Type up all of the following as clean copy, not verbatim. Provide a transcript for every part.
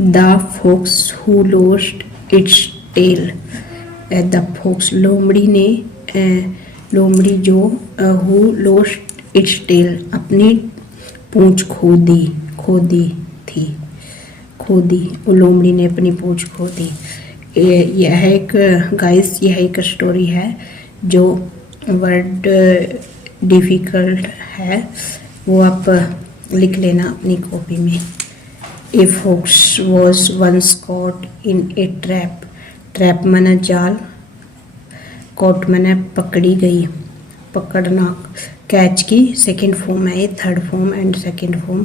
The fox who lost its tail. The fox लोमड़ी ने लोमड़ी जो हु लोस्ट इट्स टेल अपनी पूंछ खो दी थी। खो दी, लोमड़ी ने अपनी पूंछ खो दी। यह एक गाइस, यह एक स्टोरी है जो वर्ड डिफिकल्ट है, वो आप लिख लेना अपनी कॉपी में। A fox was once caught in a trap. Trap माने जाल, कॉट माने पकड़ी गई, पकड़ना। कैच की सेकंड फॉर्म है, third form and second form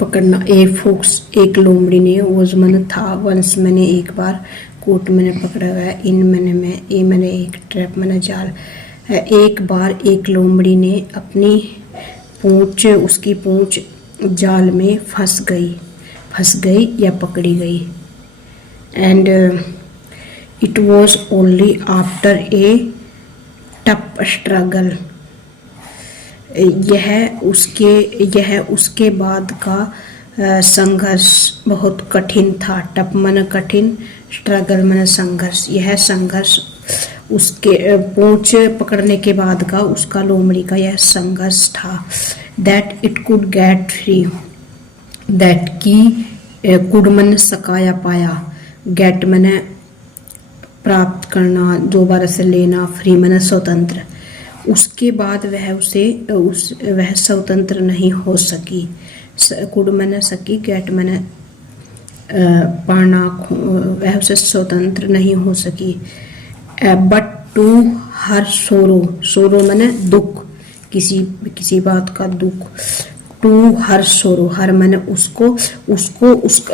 पकड़ना। ए फॉक्स एक लोमड़ी ने, वॉज माने था, वंस मैंने एक बार, कोट मैंने पकड़ा गया, इन मैंने मैं, ए मैंने एक, ट्रैप मैंने जाल। एक बार एक लोमड़ी ने अपनी पूंछ, उसकी पूंछ जाल में फंस गई या पकड़ी गई। And it was only after a tough struggle. यह उसके बाद का संघर्ष बहुत कठिन था। टफ मन कठिन, स्ट्रगल मन संघर्ष। यह संघर्ष उसके पूंछ पकड़ने के बाद का उसका लोमड़ी का यह संघर्ष था। That it could get free. That की कुड मन सकाया पाया, गेट मैंने प्राप्त करना, दोबारा से लेना, फ्री मैंने स्वतंत्र। उसके बाद वह स्वतंत्र नहीं हो सकी। कुड मैंने सकी, गेट मैंने पाना, वह उसे स्वतंत्र नहीं हो सकी। बट टू हर सोरो मैंने दुख, किसी बात का दुख। टू हर सोरो, हर मैंने उसको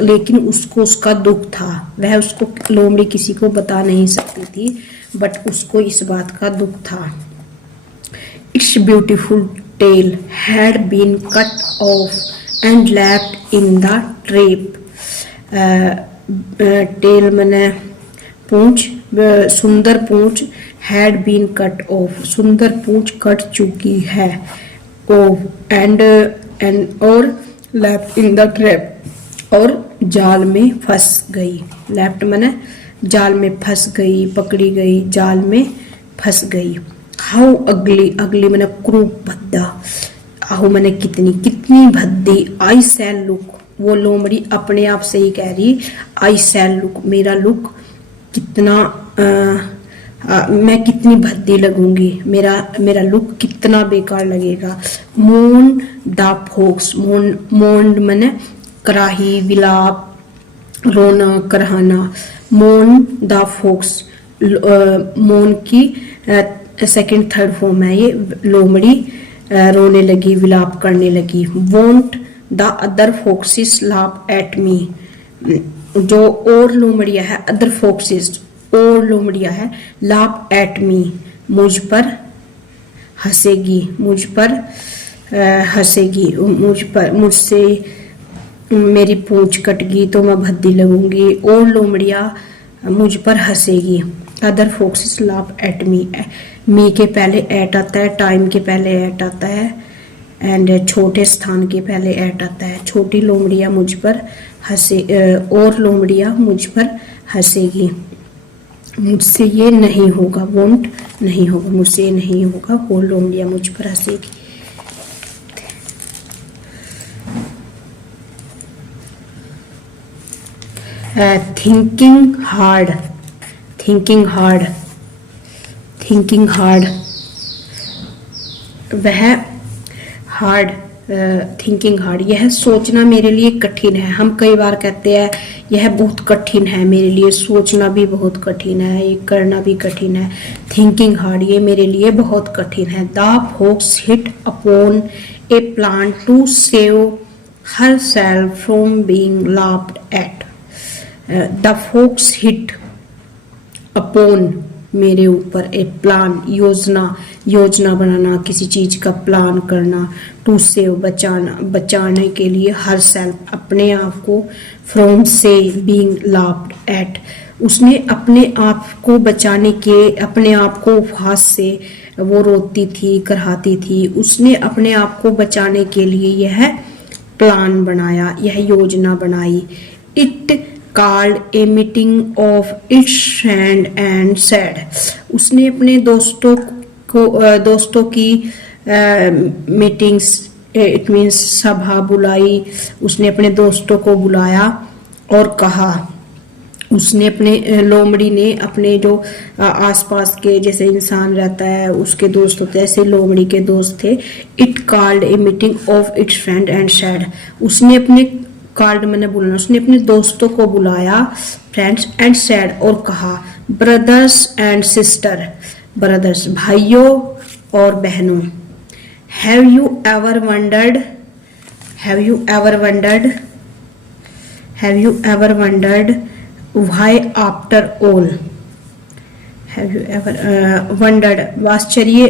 लेकिन उसको उसका दुख था। वह उसको, लोमड़ी किसी को बता नहीं सकती थी, बट उसको इस बात का दुख था। Its beautiful tail had been cut off and left in the trap. Tail मैंने पूंछ, सुंदर पूंछ, हैड बीन कट ऑफ, सुंदर पूंछ कट चुकी है, ऑफ एंड और लेफ्ट इन द ट्रैप, और जाल में फंस गई। लेफ्ट मैंने जाल में फंस गई, पकड़ी गई, जाल में फंस गई। हाउ अगली, अगली मैंने क्रूप, भद्दा। हाउ मैंने कितनी भद्दी। आई सैल लुक, वो लोमड़ी अपने आप से ही कह रही, आई सैल लुक, मेरा लुक कितना मैं कितनी भद्दी लगूंगी, मेरा लुक कितना बेकार लगेगा। मोन द फोक्स, मोन मैंने कराही, विलाप, रोना, कराहना। मोन द फोक्स, मोन की सेकंड थर्ड फॉर्म है ये, लोमड़ी रोने लगी, विलाप करने लगी। Won't the other foxes laugh at me, जो और लोमड़िया है, अदर फोक्सिस और लोमड़िया है, लाफ एट मी, मुझ पर हंसेगी, मुझ पर हंसेगी, मुझसे मेरी पूंछ कट गई तो मैं भद्दी लगूंगी, और लोमड़िया मुझ पर हंसेगी। अदर फोक्सिस लाफ एट मी, मी के पहले एट आता है, टाइम के पहले एट आता है, एंड छोटे स्थान के पहले एट आता है। छोटी लोमड़िया मुझ पर हंसे, और लोमड़िया मुझ पर हंसेगी। मुझसे ये नहीं होगा, वोंट नहीं होगा, मुझसे ये नहीं होगा, और लोमड़िया मुझ पर हंसेगी। Thinking hard, thinking hard, thinking hard, वह हार्ड, थिंकिंग हार्ड, यह सोचना मेरे लिए कठिन है। हम कई बार कहते हैं यह बहुत कठिन है मेरे लिए, सोचना भी बहुत कठिन है, ये करना भी कठिन है। थिंकिंग हार्ड, ये मेरे लिए बहुत कठिन है। The fox hit upon a plan to save herself from being laughed at. The fox hit upon, मेरे ऊपर, ए प्लान, योजना बनाना, किसी चीज का प्लान करना, टू सेव, बचाने के लिए, हर सेल्फ, अपने आप को, फ्रॉम से, बीइंग लाफ्ड एट, उसने अपने आप को बचाने के, अपने आप को उपहास से, वो रोती थी, कराहती थी, उसने अपने आप को बचाने के लिए यह प्लान बनाया, यह योजना बनाई। It called a meeting of its friend and said, उसने अपने दोस्तों की मीटिंग्स, इट मीन्स सभा बुलाई, उसने अपने दोस्तों को बुलाया और कहा, उसने अपने लोमड़ी ने अपने जो आसपास के जैसे इंसान रहता है उसके दोस्त होते हैं, ऐसे लोमड़ी के दोस्त थे। It called a meeting of its friend and said, उसने अपने कॉल्ड मैंने बोलना, उसने अपने दोस्तों को बुलाया, फ्रेंड्स एंड सेड और कहा, ब्रदर्स एंड सिस्टर, ब्रदर्स भाइयों और बहनों, have you ever wondered, have you ever wondered, have you ever wondered why after all, have you ever wondered, आश्चर्य,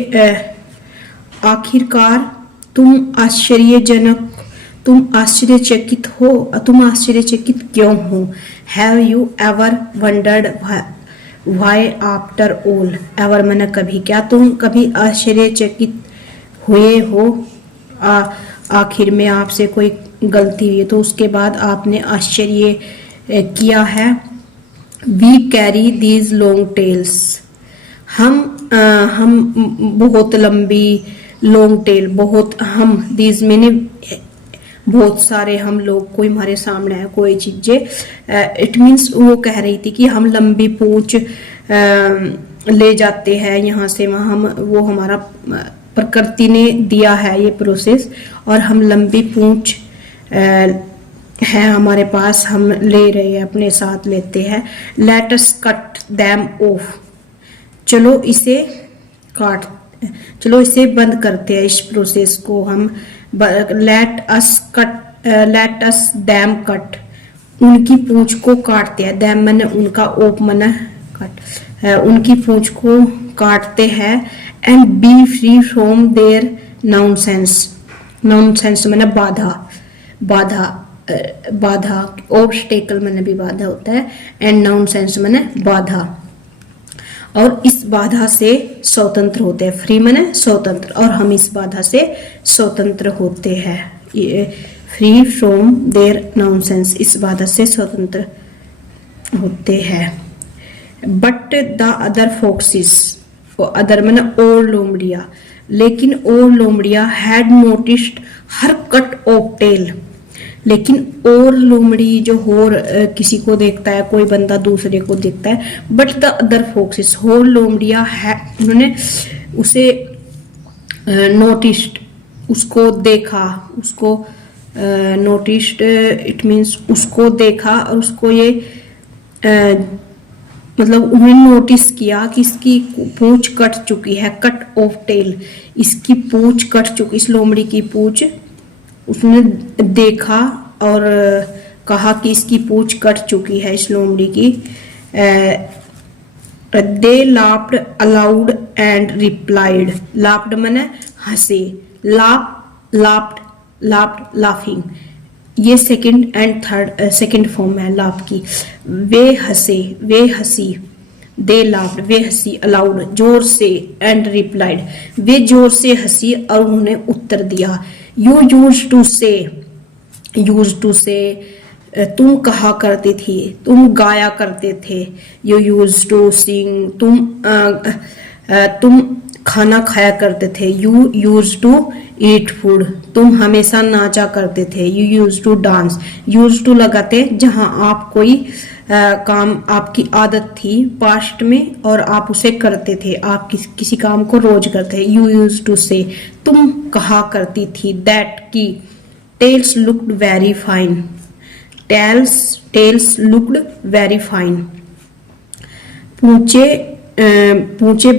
आखिरकार तुम आश्चर्यचकित हो, तुम आश्चर्यचकित क्यों हो। have you ever wondered why after all, ever मैंने कभी, क्या तुम कभी आश्चर्यचकित हुए हो, आखिर में आपसे कोई गलती हुई तो उसके बाद आपने आश्चर्य किया है। We carry these long tails, हम बहुत लंबी, लॉन्ग टेल बहुत, हम these मैंने बहुत सारे, हम लोग, कोई हमारे सामने है कोई चीजें, इट मीन्स वो कह रही थी कि हम लंबी पूंछ ले जाते हैं यहाँ से वहाँ, हम वो हमारा प्रकृति ने दिया है ये प्रोसेस, और हम लंबी पूंछ है हमारे पास, हम ले रहे हैं, अपने साथ लेते हैं। Let us cut them of, चलो इसे बंद करते हैं, इस प्रोसेस को हम। लेट अस दैम कट, उनकी पूंछ को काटते हैं, दैम मैंने उनका, ओप मैंने कट, उनकी पूंछ को काटते हैं। And be free from their nonsense, nonsense मैंने बाधा, ऑब्स्टेकल मैंने भी बाधा होता है, एंड नॉनसेंस मैंने बाधा, और इस बाधा से स्वतंत्र होते हैं। फ्री मैंने स्वतंत्र, और हम इस बाधा से स्वतंत्र होते हैं। फ्री फ्रॉम देयर नॉनसेंस, इस बाधा से स्वतंत्र होते हैं। But the other foxes, other मैंने और लोमड़िया, लेकिन और लोमड़िया had noticed her cut off tail, लेकिन और लोमड़ी जो और किसी को देखता है, कोई बंदा दूसरे को देखता है। बट द अदर फोक्सेस, होर लोमड़िया है, उन्होंने उसे नोटिस्ड, उसको देखा, उसको नोटिस्ड, इट मीन्स उसको देखा, और उसको ये मतलब उन्होंने नोटिस किया कि इसकी पूंछ कट चुकी है, कट ऑफ टेल, इसकी पूंछ कट चुकी, इस लोमड़ी की पूंछ उसने देखा और कहा कि इसकी पूंछ कट चुकी है इस लोमड़ी की। They laughed aloud and replied, laughed मैंने हंसे, लाफ्ड लाफिंग, ये second and third second form है लाफ की। वे हंसी, दे लाफ्ड, वे हंसी, अलाउड जोर से, एंड रिप्लाइड, वे जोर से हंसी और उन्होंने उत्तर दिया। यू यूज टू से, तुम कहा करती थी, तुम गाया करते थे। यू यूज टू सिंग, तुम खाना खाया करते थे। You use to eat food, तुम हमेशा नाचा करते थे। You use to dance, use to लगाते जहां आप कोई काम आपकी आदत थी पास्ट में और आप उसे करते थे, आप किसी काम को रोज करते थे। यू यूज टू से, तुम कहा करती थी। दैट की, tails looked very fine, tails looked very fine, पूंछे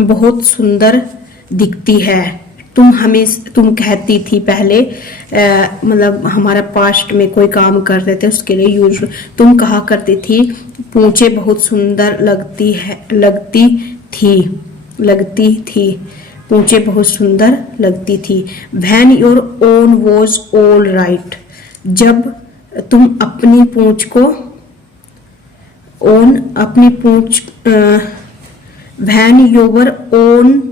बहुत सुंदर दिखती है। तुम कहती थी पहले, मतलब हमारा पास्ट में कोई काम करते थे उसके लिए यूज, तुम कहा करती थी पूंछे बहुत सुंदर लगती थी, पूंछे बहुत सुंदर लगती थी। When your own was all right, जब तुम अपनी पूंछ को when your own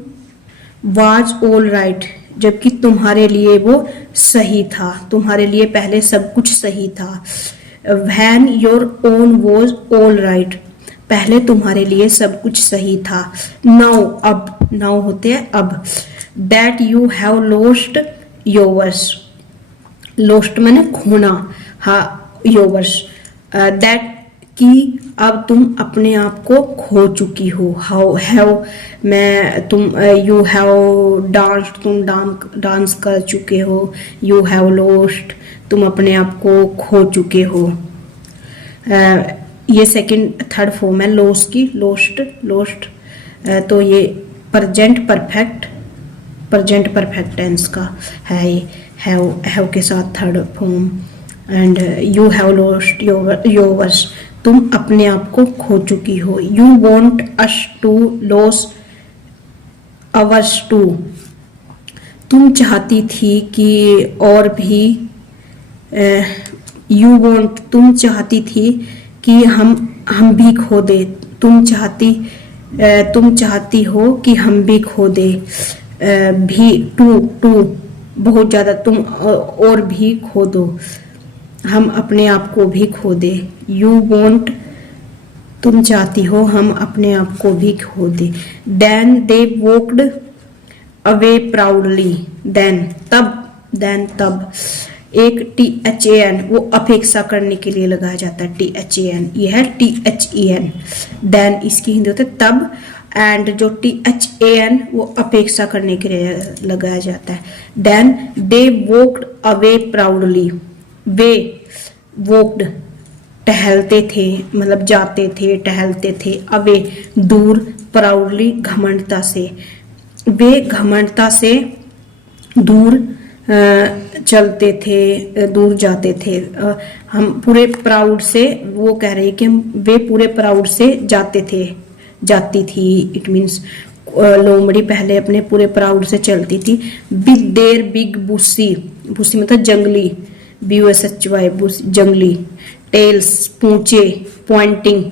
was all right, जबकि तुम्हारे लिए वो सही था, तुम्हारे लिए पहले सब कुछ सही था। When your own was all right, पहले तुम्हारे लिए सब कुछ सही था। Now, अब, now होते हैं अब। That you have lost yours, lost मैंने खोना, हाँ yours, that कि अब तुम अपने आप को खो चुकी हो। हाउ हैव, मैं तुम, यू हैव डांस, तुम डांस कर चुके हो। यू हैव लॉस्ट, तुम अपने आप को खो चुके हो। ये सेकंड थर्ड फॉर्म है लॉस की, लोस्ट लोस्ट। तो ये प्रेजेंट परफेक्ट टेंस का है, ये हैव के साथ third form. And you have lost yours, तुम अपने आप को खो चुकी हो। You want us to loss ours too, तुम चाहती थी कि और भी, यू वॉन्ट, तुम चाहती थी कि हम भी खो दे, तुम चाहती हो कि हम भी खो दे। भी टू बहुत ज्यादा, तुम और भी खो दो, हम अपने आप को भी खो दे। यू वॉन्ट, तुम चाहती हो हम अपने आप को भी खो दे। Then they walked away proudly, then तब एक THAN वो अपेक्षा करने के लिए लगाया जाता है, THAN, ये है THEN। देन इसकी हिंदी होता है तब, एंड जो THAN वो अपेक्षा करने के लिए लगाया जाता है। Then they walked away proudly, वे वॉकड टहलते थे, मतलब जाते थे, टहलते थे। अवे दूर, प्राउडली घमंडता से, वे घमंडता से दूर चलते थे, दूर जाते थे। हम पूरे प्राउड से, वो कह रहे हैं कि वे पूरे प्राउड से जाते थे, जाती थी। इट मीन्स लोमड़ी पहले अपने पूरे प्राउड से चलती थी। With their big busy, busy मतलब जंगली, BUSHY जंगली। टेल्स पूंछे, पॉइंटिंग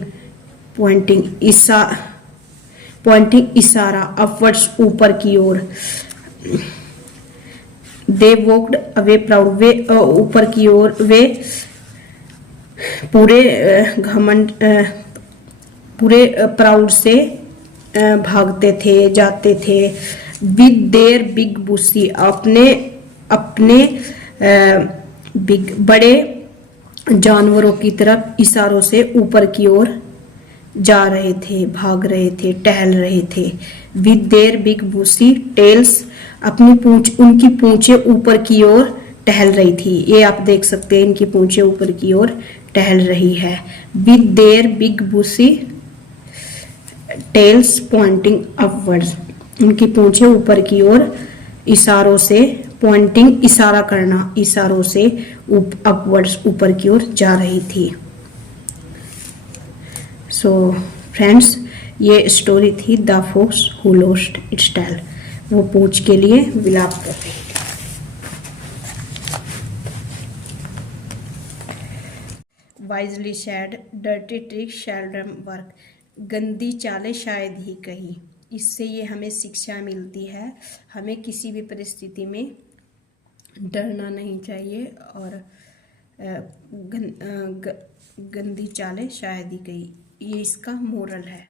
इशारा, अपवर्ड्स ऊपर की ओर। दे वॉकड अवे प्राउड, वे ऊपर की ओर, वे पूरे घमंड, पूरे प्राउड से भागते थे, जाते थे। विद देयर बिग बुसी, अपने बिग बड़े जानवरों की तरफ इशारों से ऊपर की ओर जा रहे थे, भाग रहे थे, टहल रहे थे। With their big bushy tails, अपनी पूंछ, उनकी पूंछें ऊपर की ओर टहल रही थी। ये आप देख सकते हैं, इनकी पूंछें ऊपर की ओर टहल रही है। With their big bushy tails pointing upwards, उनकी पूंछें ऊपर की ओर इशारों से, पॉइंटिंग इशारा करना, इशारों से अपवर्ड्स ऊपर की ओर जा रही थी। सो फ्रेंड्स, ये स्टोरी थी the fox who lost its tail, वो पूंछ के लिए विलाप कर रही थी। Wisely said, dirty trick seldom work, गंदी चालें शायद ही कही। इससे ये हमें शिक्षा मिलती है, हमें किसी भी परिस्थिति में डरना नहीं चाहिए, और गंदी चालें शायद ही कही, ये इसका मोरल है।